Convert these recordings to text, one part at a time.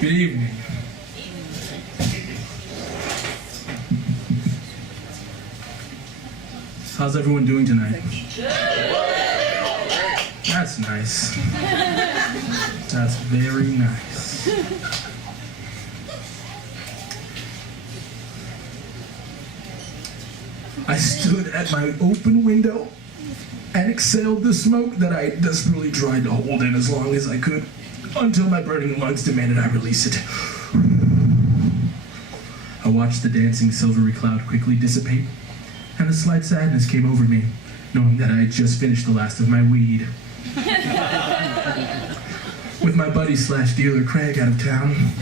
Good evening. How's everyone doing tonight? That's nice. That's very nice. I stood at my open window and exhaled the smoke that I desperately tried to hold in as long as I could until my burning lungs demanded I release it. I watched the dancing silvery cloud quickly dissipate, and a slight sadness came over me, knowing that I had just finished the last of my weed. With my buddy/dealer Craig out of town,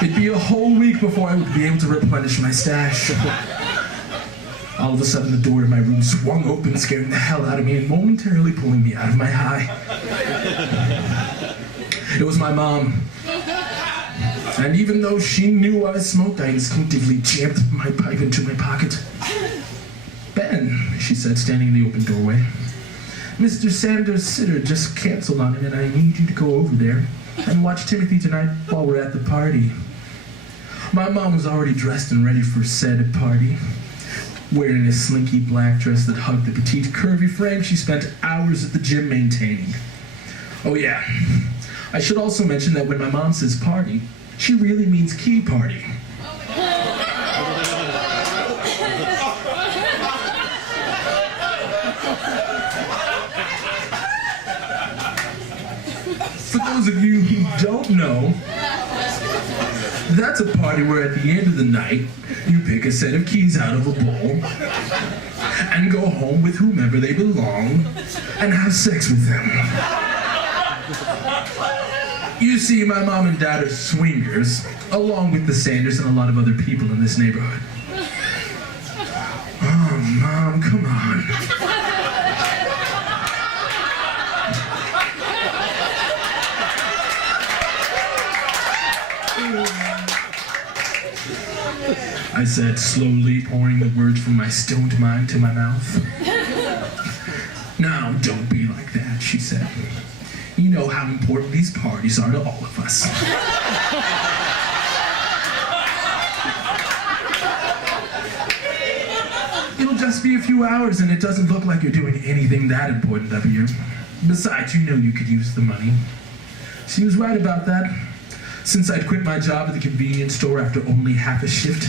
it'd be a whole week before I would be able to replenish my stash. All of a sudden, the door of my room swung open, scaring the hell out of me and momentarily pulling me out of my high. It was my mom. And even though she knew I smoked, I instinctively jammed my pipe into my pocket. "Ben," she said, standing in the open doorway, "Mr. Sanders' sitter just canceled on him, and I need you to go over there and watch Timothy tonight while we're at the party." My mom was already dressed and ready for said party. Wearing a slinky black dress that hugged the petite, curvy frame she spent hours at the gym maintaining. Oh yeah, I should also mention that when my mom says party, she really means key party. For those of you who don't know, that's a party where at the end of the night, you pick a set of keys out of a bowl and go home with whomever they belong and have sex with them. You see, my mom and dad are swingers, along with the Sanders and a lot of other people in this neighborhood. Oh, Mom, come on. I said, slowly pouring the words from my stoned mind to my mouth. "Now, don't be like that," she said. "You know how important these parties are to all of us." "It'll just be a few hours and it doesn't look like you're doing anything that important up here. Besides, you know you could use the money." She was right about that. Since I'd quit my job at the convenience store after only half a shift,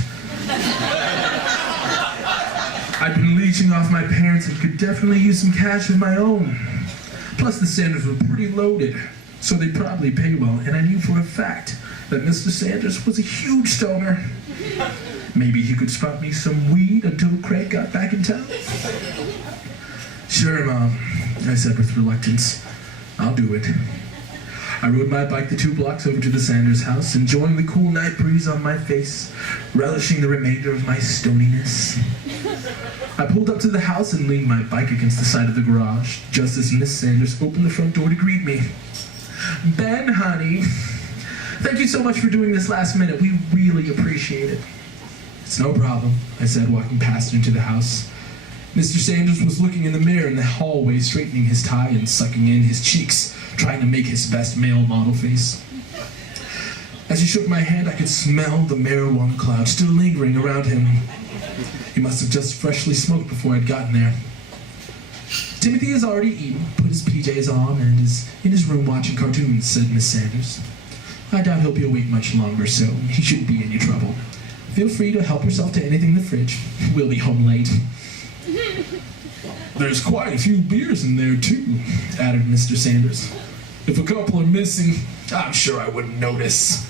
I'd been leeching off my parents and could definitely use some cash of my own. Plus, the Sanders were pretty loaded, so they'd probably pay well, and I knew for a fact that Mr. Sanders was a huge stoner. Maybe he could spot me some weed until Craig got back in town. "Sure, Mom," I said with reluctance. "I'll do it." I rode my bike the 2 blocks over to the Sanders house, enjoying the cool night breeze on my face, relishing the remainder of my stoniness. I pulled up to the house and leaned my bike against the side of the garage, just as Miss Sanders opened the front door to greet me. "Ben, honey, thank you so much for doing this last minute. We really appreciate it." "It's no problem," I said, walking past her into the house. Mr. Sanders was looking in the mirror in the hallway, straightening his tie and sucking in his cheeks, trying to make his best male model face. As he shook my hand, I could smell the marijuana cloud still lingering around him. He must have just freshly smoked before I'd gotten there. "Timothy has already eaten, put his PJs on, and is in his room watching cartoons," said Miss Sanders. "I doubt he'll be awake much longer, so he shouldn't be any trouble. Feel free to help yourself to anything in the fridge. We'll be home late." "There's quite a few beers in there, too," added Mr. Sanders. "If a couple are missing, I'm sure I wouldn't notice."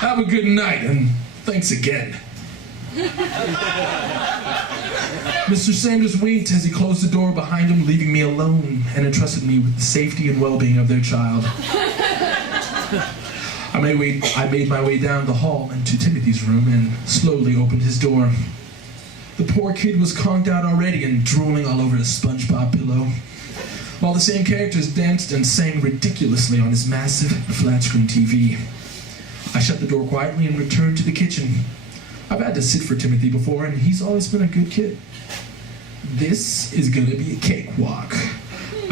"Have a good night, and thanks again." Mr. Sanders winked as he closed the door behind him, leaving me alone, and entrusted me with the safety and well-being of their child. I made my way down the hall into Timothy's room and slowly opened his door. The poor kid was conked out already and drooling all over a SpongeBob pillow, while the same characters danced and sang ridiculously on his massive flat-screen TV. I shut the door quietly and returned to the kitchen. I've had to sit for Timothy before, and he's always been a good kid. "This is gonna be a cakewalk,"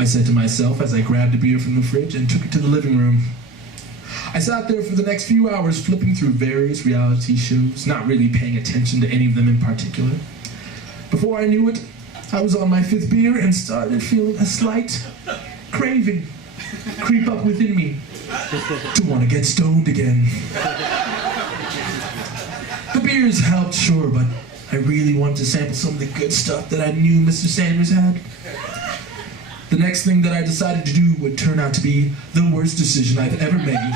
I said to myself as I grabbed a beer from the fridge and took it to the living room. I sat there for the next few hours flipping through various reality shows, not really paying attention to any of them in particular. Before I knew it, I was on my 5th beer and started feeling a slight craving creep up within me to want to get stoned again. The beers helped, sure, but I really wanted to sample some of the good stuff that I knew Mr. Sanders had. The next thing that I decided to do would turn out to be the worst decision I've ever made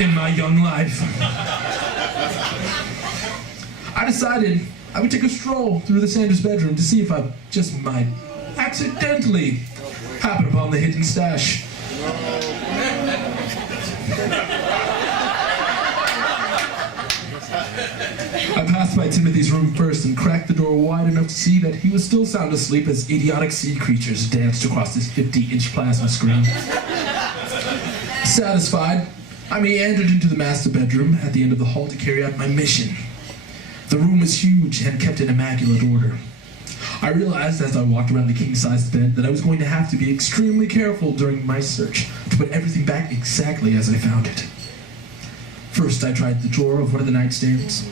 in my young life. I decided I would take a stroll through the Sanders bedroom to see if I just might accidentally happen upon the hidden stash. I passed by Timothy's room first and cracked the door wide enough to see that he was still sound asleep as idiotic sea creatures danced across his 50-inch plasma screen. Satisfied, I meandered into the master bedroom at the end of the hall to carry out my mission. The room was huge and kept in immaculate order. I realized as I walked around the king-sized bed that I was going to have to be extremely careful during my search to put everything back exactly as I found it. First, I tried the drawer of one of the nightstands.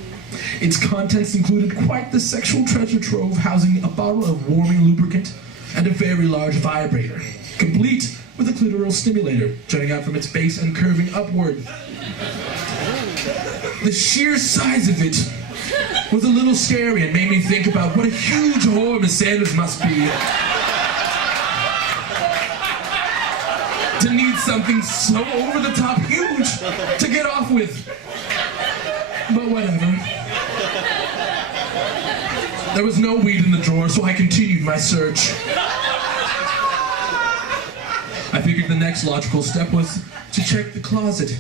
Its contents included quite the sexual treasure trove, housing a bottle of warming lubricant and a very large vibrator, complete with a clitoral stimulator jutting out from its base and curving upward. The sheer size of it was a little scary and made me think about what a huge whore Miss Sanders must be to need something so over-the-top huge to get off with. But whatever. There was no weed in the drawer, so I continued my search. I figured the next logical step was to check the closet.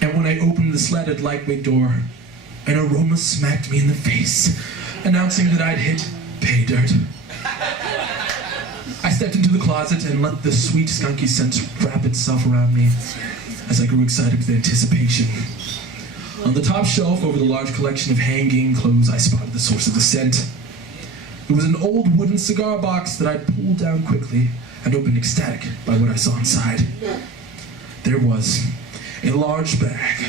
And when I opened the slatted lightweight door, an aroma smacked me in the face, announcing that I'd hit pay dirt. I stepped into the closet and let the sweet skunky scent wrap itself around me as I grew excited with anticipation. On the top shelf over the large collection of hanging clothes, I spotted the source of the scent. It was an old wooden cigar box that I pulled down quickly and opened ecstatic by what I saw inside. There was a large bag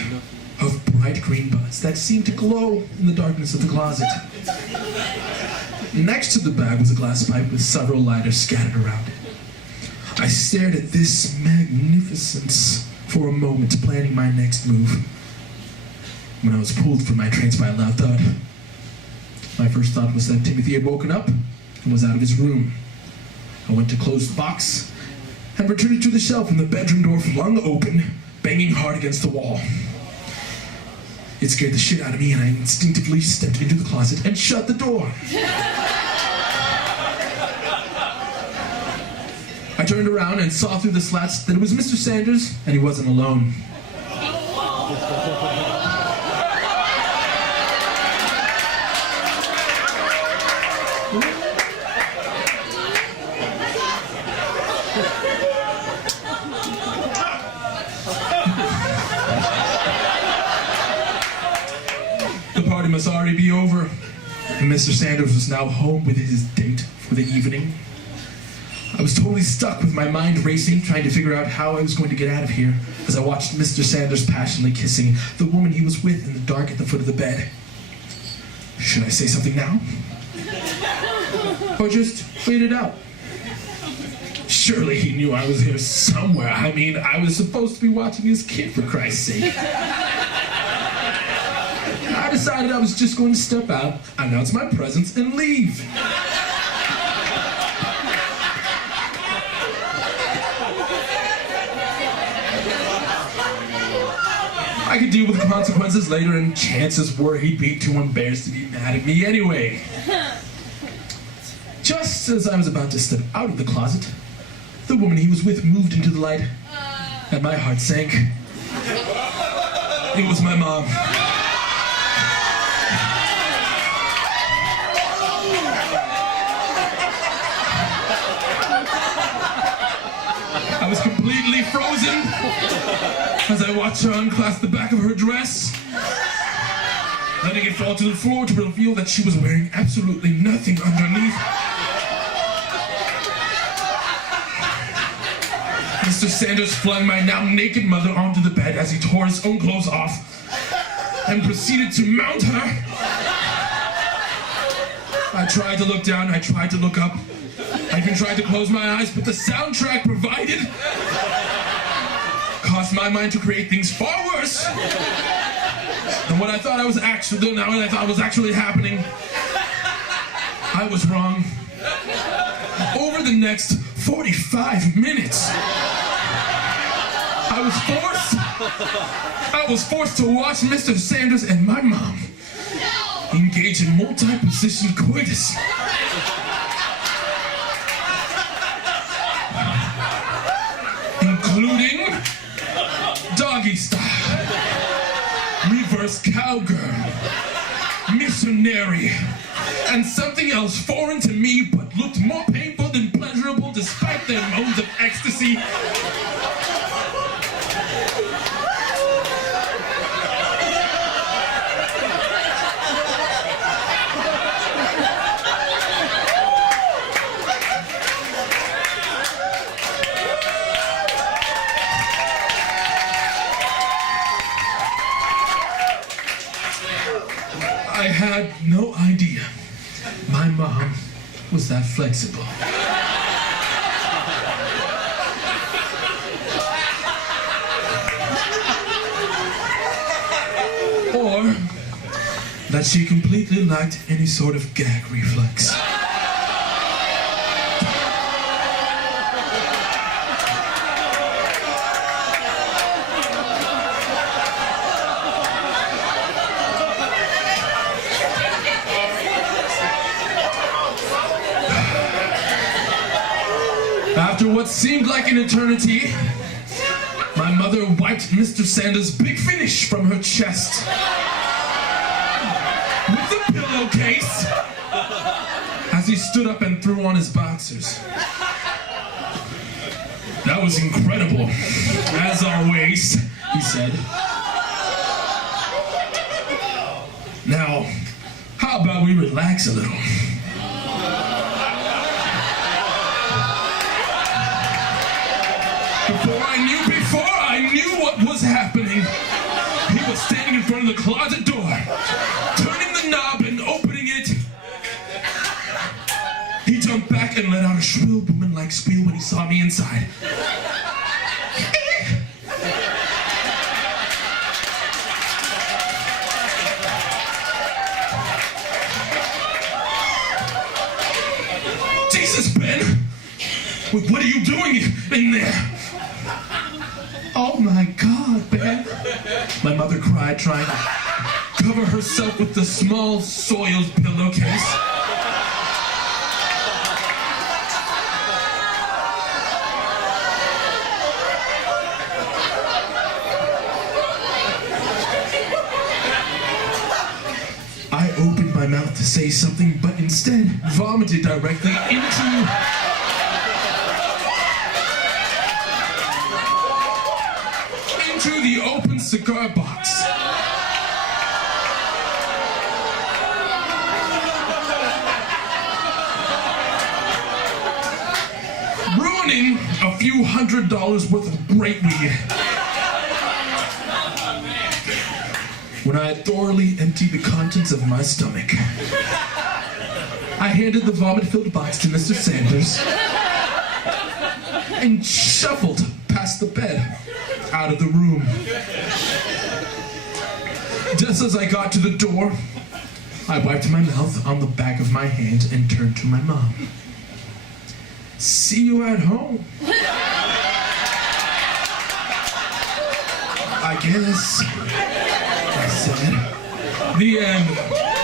of bright green buds that seemed to glow in the darkness of the closet. Next to the bag was a glass pipe with several lighters scattered around it. I stared at this magnificence for a moment, planning my next move, when I was pulled from my trance by a loud thud. My first thought was that Timothy had woken up and was out of his room. I went to close the box and returned it to the shelf, and the bedroom door flung open, banging hard against the wall. It scared the shit out of me, and I instinctively stepped into the closet and shut the door. I turned around and saw through the slats that it was Mr. Sanders, and he wasn't alone. The party must already be over, and Mr. Sanders was now home with his date for the evening. I was totally stuck with my mind racing, trying to figure out how I was going to get out of here as I watched Mr. Sanders passionately kissing the woman he was with in the dark at the foot of the bed. Should I say something now? Or just wait it out? Surely he knew I was here somewhere. I mean, I was supposed to be watching his kid, for Christ's sake. I decided I was just going to step out, announce my presence, and leave. I could deal with the consequences later, and chances were he'd be too embarrassed to be mad at me anyway. Just as I was about to step out of the closet, the woman he was with moved into the light, and my heart sank. It was my mom. I was completely frozen as I watched her unclasp the back of her dress, letting it fall to the floor to reveal that she was wearing absolutely nothing underneath. Mr. Sanders flung my now naked mother onto the bed as he tore his own clothes off and proceeded to mount her. I tried to look down, I tried to look up. I even tried to close my eyes, but the soundtrack provided caused my mind to create things far worse than what I thought was actually happening. I was wrong. Over the next 45 minutes, I was forced to watch Mr. Sanders and my mom engage in multi-position coitus. Including doggy style, reverse cowgirl, missionary, and something else foreign to me but looked more painful than pleasurable despite their modes of ecstasy. I had no idea my mom was that flexible. Or that she completely lacked any sort of gag reflex. After what seemed like an eternity, my mother wiped Mr. Sanders' big finish from her chest with a pillowcase as he stood up and threw on his boxers. That was incredible, as always, he said. Now, how about we relax a little? Before I knew what was happening, he was standing in front of the closet door, turning the knob and opening it. He jumped back and let out a shrill, woman-like squeal when he saw me inside. Jesus, Ben! What are you doing in there? Oh my God, Ben! My mother cried, trying to cover herself with the small, soiled pillowcase. I opened my mouth to say something, but instead vomited directly into the open cigar box. Ruining a few $100s worth of great weed. When I had thoroughly emptied the contents of my stomach, I handed the vomit-filled box to Mr. Sanders and shuffled past the bed out of the room. Just as I got to the door, I wiped my mouth on the back of my hand and turned to my mom. See you at home. I guess, I said. The end.